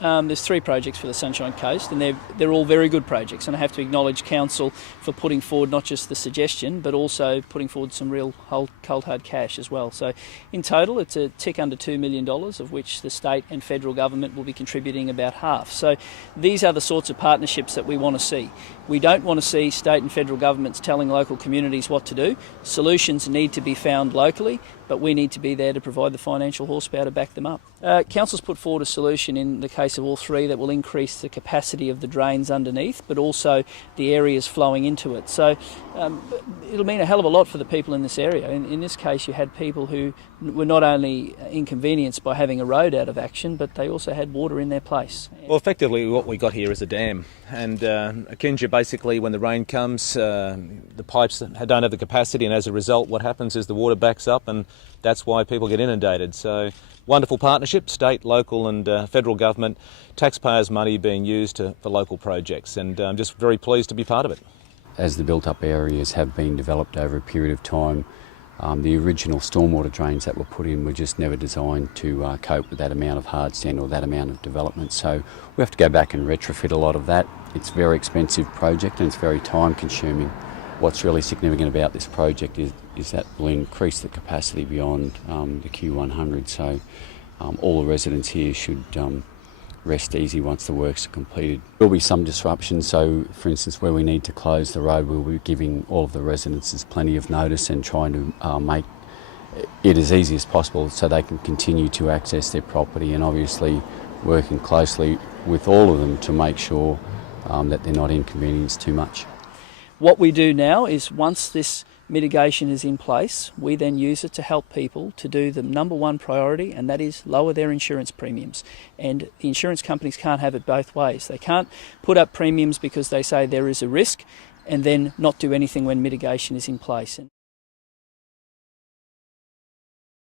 There's 3 projects for the Sunshine Coast, and they're all very good projects, and I have to acknowledge Council for putting forward not just the suggestion but also putting forward some real cold hard cash as well. So in total it's a tick under $2 million, of which the state and federal government will be contributing about half. So these are the sorts of partnerships that we want to see. We don't want to see state and federal governments telling local communities what to do. Solutions need to be found locally, but we need to be there to provide the financial horsepower to back them up. Council's put forward a solution in the case of all 3 that will increase the capacity of the drains underneath, but also the areas flowing into it. So it'll mean a hell of a lot for the people in this area. In this case, you had people who were not only inconvenienced by having a road out of action, but they also had water in their place. Well, effectively what we got here is a dam, and Akinja basically, when the rain comes, the pipes don't have the capacity, and as a result what happens is the water backs up, and that's why people get inundated. So wonderful partnership, state, local and federal government, taxpayers' money being used for local projects, and I'm just very pleased to be part of it. As the built-up areas have been developed over a period of time, the original stormwater drains that were put in were just never designed to cope with that amount of hard stand or that amount of development. So we have to go back and retrofit a lot of that. It's a very expensive project and it's very time consuming. What's really significant about this project is that we'll increase the capacity beyond the Q100. So all the residents here should rest easy once the works are completed. There will be some disruption, so for instance where we need to close the road, we'll be giving all of the residents plenty of notice and trying to make it as easy as possible so they can continue to access their property, and obviously working closely with all of them to make sure that they're not inconvenienced too much. What we do now is, once this mitigation is in place, we then use it to help people to do the number one priority, and that is lower their insurance premiums. And the insurance companies can't have it both ways. They can't put up premiums because they say there is a risk and then not do anything when mitigation is in place.